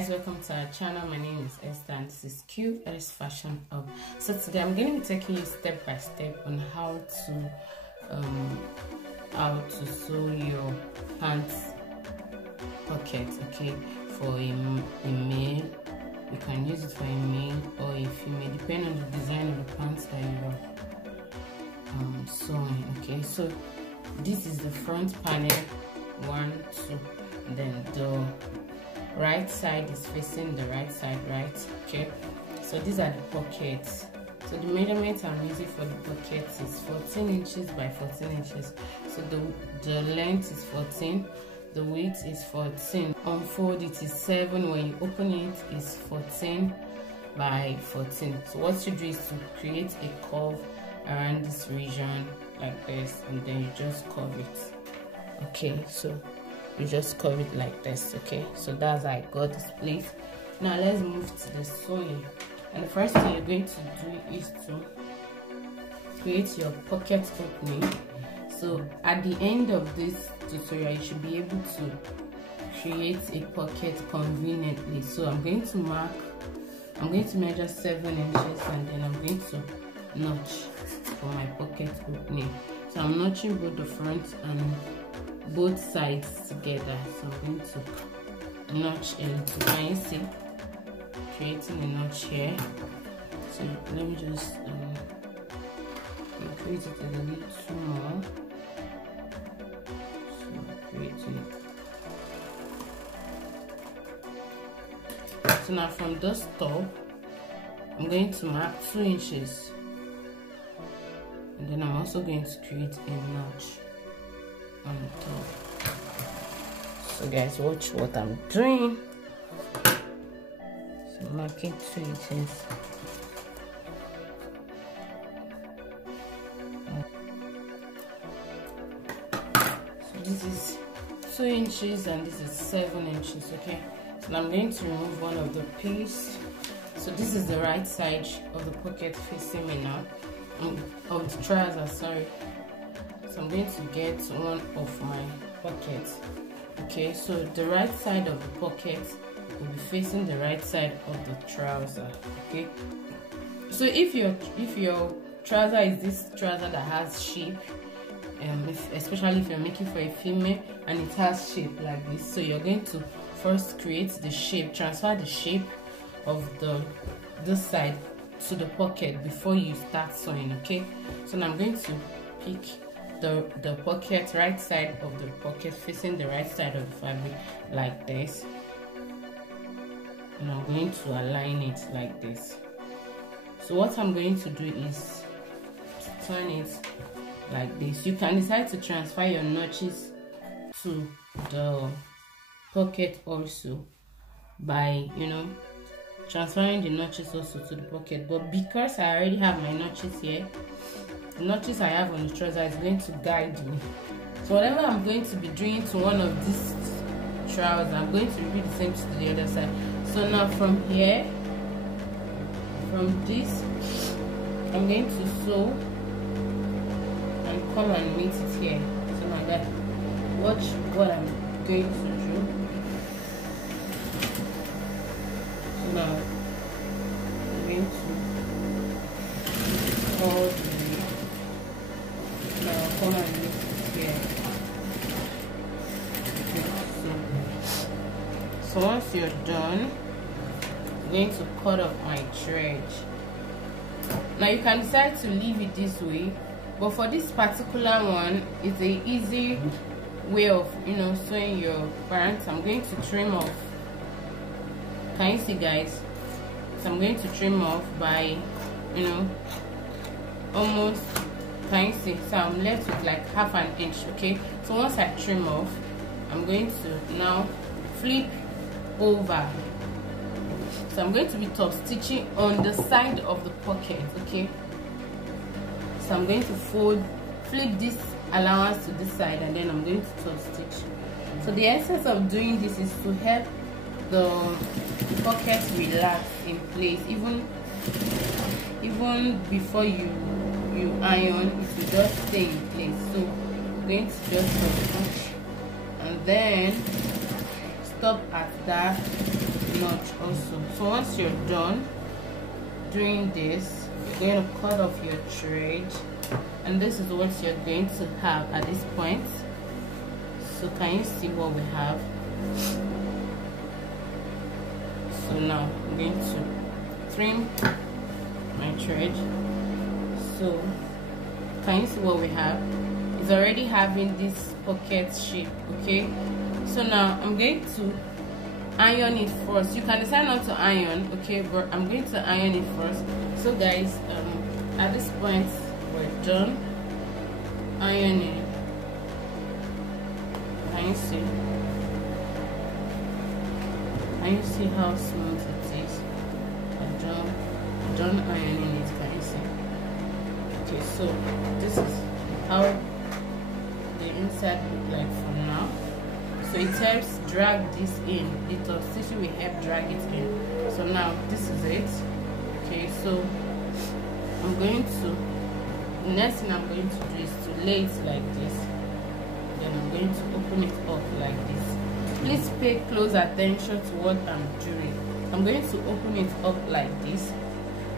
guys, welcome to our channel. My name is Esther and this is Q-Est Fashion Hub. So today I'm going to be taking you step by step on how to sew your pants pocket, okay, for a male. You can use it for a male or a female, depending on the design of the pants that you are sewing. Okay, so this is the front panel, 1, 2, and then the right side is facing the right side, right? Okay, so these are the pockets. So the measurement I'm using for the pockets is 14 inches by 14 inches. So the length is 14, the width is 14. Unfold it is 7. When you open it is 14 by 14. So what you do is to create a curve around this region like this, and then you just curve it. Okay, so you just curve it like this. Okay, so that's how I got this place. Now let's move to the sewing, and the first thing you're going to do is to create your pocket opening. So at the end of this tutorial you should be able to create a pocket conveniently. So I'm going to measure 7 inches, and then I'm going to notch for my pocket opening. So I'm notching both the front and both sides together. So I'm going to notch a little. Can you see? Creating a notch here. So let me just increase it a little more. So creating it. So now from this top, I'm going to mark 2 inches, and then I'm also going to create a notch on top. So guys, watch what I'm doing. So marking 2 inches. So this is 2 inches and this is 7 inches. Okay, so now I'm going to remove one of the piece. So this is the right side of the pocket facing me now, of the trouser, sorry. So I'm going to get one of my pockets. Okay, so the right side of the pocket will be facing the right side of the trouser. Okay, so if your trouser is this trouser that has shape, especially if you're making for a female and it has shape like this, so you're going to first create the shape, transfer the shape of this side to the pocket before you start sewing. Okay, so now I'm going to pick the pocket, right side of the pocket facing the right side of the fabric like this, and I'm going to align it like this. So what I'm going to do is to turn it like this. You can decide to transfer your notches to the pocket also by transferring the notches also to the pocket, but because I already have my notches here, the notches I have on the trouser is going to guide me. So whatever I'm going to be doing to one of these trousers, I'm going to repeat the same to the other side. So now from here, from this, I'm going to sew and come and meet it here. So now guys, watch what I'm going to do. So now I'm going to hold come and mix it here. Okay, so once you're done, I'm going to cut off my thread. Now you can decide to leave it this way, but for this particular one, it's an easy way of sewing your pants. I'm going to trim off. Can you see, guys? So I'm going to trim off by almost. Can you see? So I'm left with like half an inch. Okay, so once I trim off, I'm going to now flip over. So I'm going to be top stitching on the side of the pocket. Okay, so I'm going to flip this allowance to this side, and then I'm going to top stitch. So the essence of doing this is to help the pocket relax in place, even before you iron, it will just stay in place. So I'm going to just push and then stop at that notch also. So once you're done doing this, you're going to cut off your thread, and this is what you're going to have at this point. So can you see what we have? So now I'm going to trim my thread. So can you see what we have? It's already having this pocket shape. Okay, so now I'm going to iron it first. You can decide not to iron, okay, but I'm going to iron it first. So guys, at this point we're done ironing. Can you see? Can you see how smooth it is? I'm done ironing it. Can you see? Okay, so this is how the inside look like for now. So it helps drag this in. The top stitching will help drag it in. So now this is it. Okay, so I'm going to, the next thing I'm going to do is to lay it like this. Then I'm going to open it up like this. Please pay close attention to what I'm doing. I'm going to open it up like this,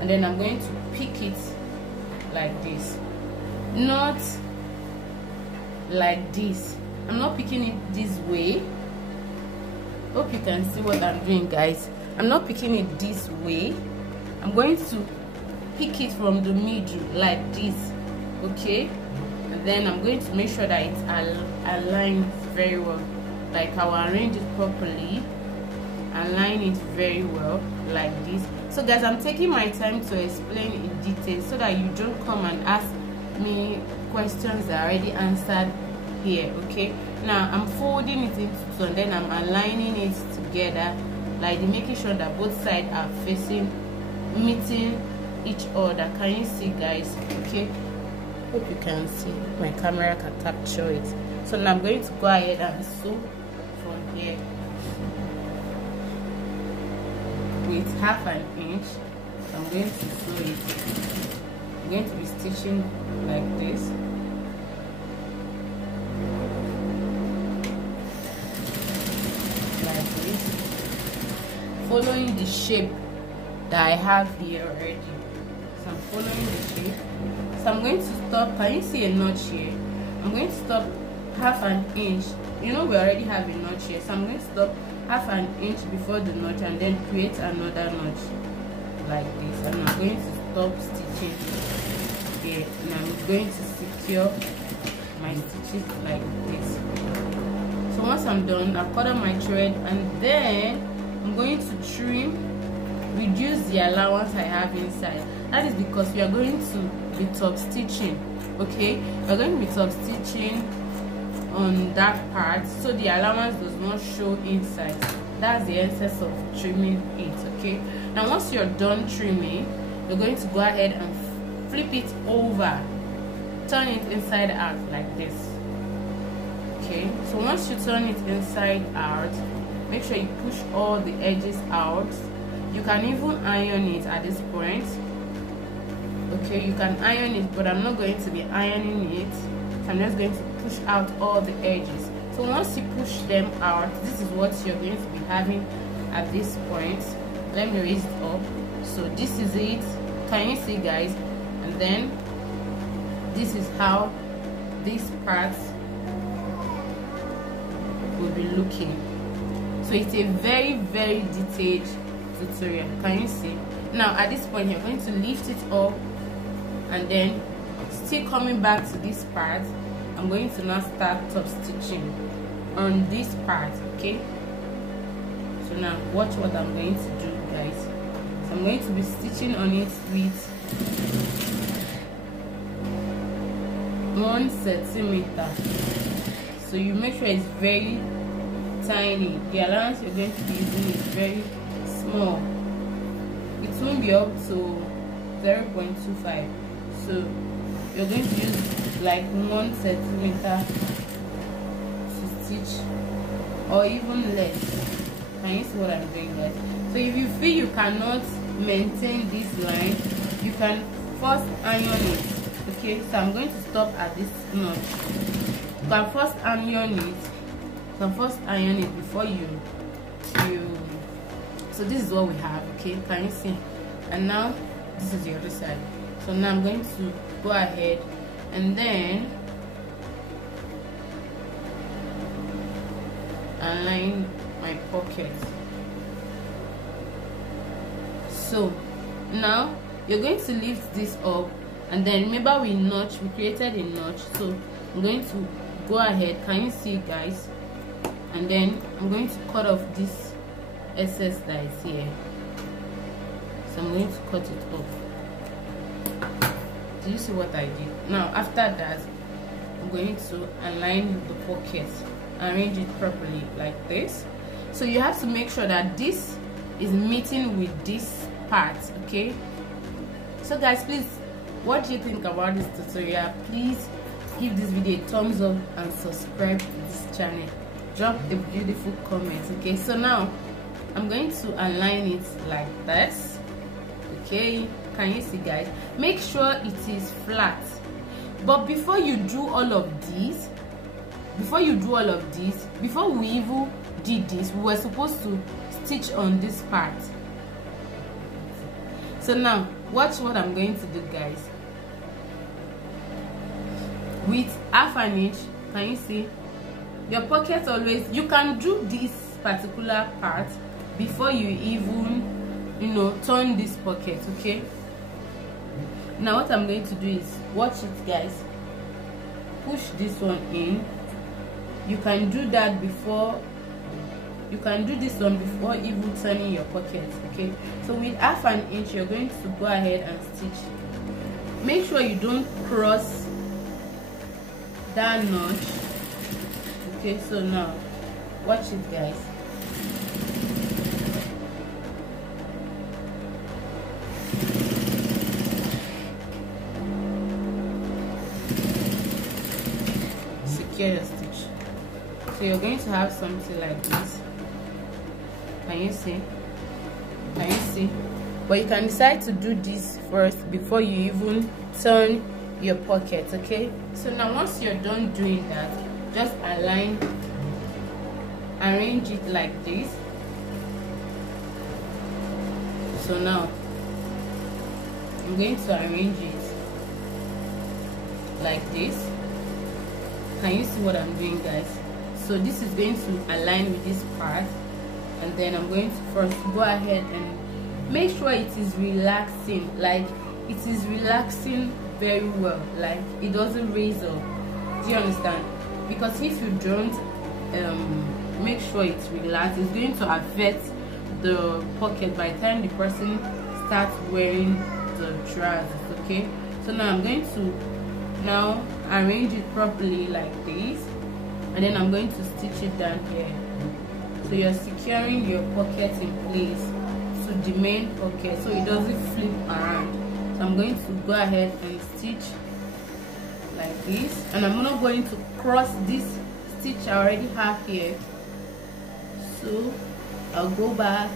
and then I'm going to pick it like this, not like this. I'm not picking it this way. Hope you can see what I'm doing, guys. I'm not picking it this way. I'm going to pick it from the middle like this, okay? And then I'm going to make sure that it aligns very well. Like I'll arrange it properly, align it very well like this. So guys, I'm taking my time to explain in detail so that you don't come and ask me questions that are already answered here. Okay, now I'm folding it into two, and then I'm aligning it together, like making sure that both sides are meeting each other. Can you see, guys? Okay, hope you can see. My camera can capture it. So now I'm going to go ahead and sew from here with 1/2 inch. So I'm going to sew it. I'm going to be stitching like this. Following the shape that I have here already. So I'm following the shape. So I'm going to stop. Can you see a notch here? I'm going to stop 1/2 inch. You know we already have a notch here, so I'm going to stop 1/2 inch before the notch and then create another notch like this. And I'm going to stop stitching here, and I'm going to secure my stitches like this. So once I'm done, I've cut out my thread, and then I'm going to trim, reduce the allowance I have inside. That is because we are going to be top stitching. Okay, we're going to be top stitching on that part, so the allowance does not show inside. That's the essence of trimming it. Okay, now once you're done trimming, you're going to go ahead and flip it over, turn it inside out like this. Okay, so once you turn it inside out, make sure you push all the edges out. You can even iron it at this point. Okay, you can iron it, but I'm not going to be ironing it. I'm just going to push out all the edges. So once you push them out, this is what you're going to be having at this point. Let me raise it up. So this is it. Can you see, guys? And then this is how this part will be looking. So it's a very, very detailed tutorial. Can you see? Now at this point, you're going to lift it up, and then still coming back to this part, I'm going to now start top stitching on this part. Okay, so now watch what I'm going to do, guys. So I'm going to be stitching on it with 1 centimeter. So you make sure it's very tiny. The allowance you're going to be using is very small. It won't be up to 0.25. So you're going to use like 1 centimeter to stitch, or even less. Can you see what I'm doing, guys? So if you feel you cannot maintain this line, you can first iron it. Okay, so I'm going to stop at this notch. You can first iron it. You can first iron it before you So this is what we have. Okay, can you see? And now this is the other side. So now I'm going to go ahead and then align my pocket. So now you're going to lift this up, and then remember we created a notch, so I'm going to go ahead, can you see guys, and then I'm going to cut off this excess that is here. So I'm going to cut it off. Do you see what I did? Now after that, I'm going to align the pocket, arrange it properly like this. So you have to make sure that this is meeting with this part. Okay, so guys, please, what do you think about this tutorial? Please give this video a thumbs up and subscribe to this channel. Drop a beautiful comment. Okay, so now I'm going to align it like this. Okay, can you see guys? Make sure it is flat. But before you do all of these, before we even did this, we were supposed to stitch on this part. So now watch what I'm going to do guys. With half an inch, can you see? Your pocket always, you can do this particular part before you even turn this pocket. Okay, now what I'm going to do is, watch it guys, push this one in. You can do that before, you can do this one before even turning your pocket. Okay, so with half an inch you're going to go ahead and stitch. Make sure you don't cross that notch. Okay, so now watch it guys. Secure your stitch. So you're going to have something like this. Can you see? Can you see? But you can decide to do this first before you even turn your pocket. Okay, so now once you're done doing that, just align, arrange it like this. So now I'm going to arrange it like this. Can you see what I'm doing guys? So this is going to align with this part, and then I'm going to first go ahead and make sure it is relaxing, like it is relaxing very well, like it doesn't raise up. Do you understand? Because if you don't make sure it's relaxed, it's going to affect the pocket by the time the person starts wearing the trousers. Okay, so now I'm going to now arrange it properly like this, and then I'm going to stitch it down here. So you're securing your pocket in place to the main pocket so it doesn't flip around. So I'm going to go ahead and stitch like this, and I'm not going to cross this stitch I already have here. So I'll go back.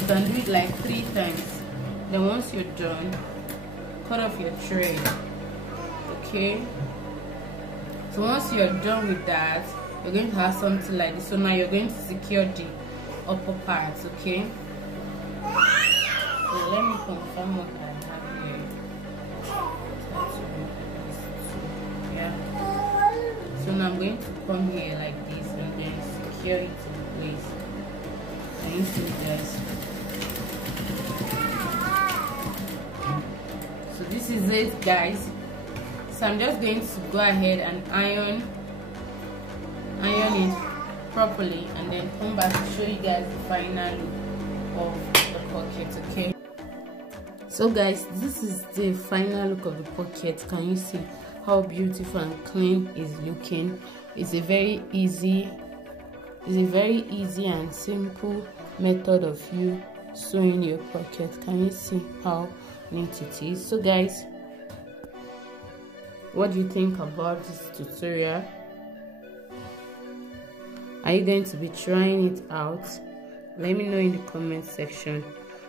You can do it like 3 times. Then once you're done, cut off your thread. Okay, so once you're done with that, you're going to have something like this. So now you're going to secure the upper parts. Okay, so let me confirm what I have here. Yeah, so now I'm going to come here like this and then secure it in place. Can you see guys? So this is it guys. So I'm just going to go ahead and iron it properly, and then come back to show you guys the final look of the pocket. Okay, so guys, this is the final look of the pocket. Can you see how beautiful and clean it's looking? It's a very easy and simple method of you sewing your pocket. Can you see how neat it is? So guys, what do you think about this tutorial? Are you going to be trying it out? Let me know in the comment section.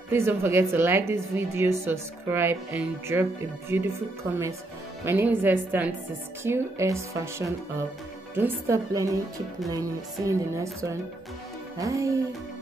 Please don't forget to like this video, subscribe, and drop a beautiful comment. My name is Esther, and this is Q-Est Fashion Hub. Don't stop learning, keep learning. See you in the next one. Bye.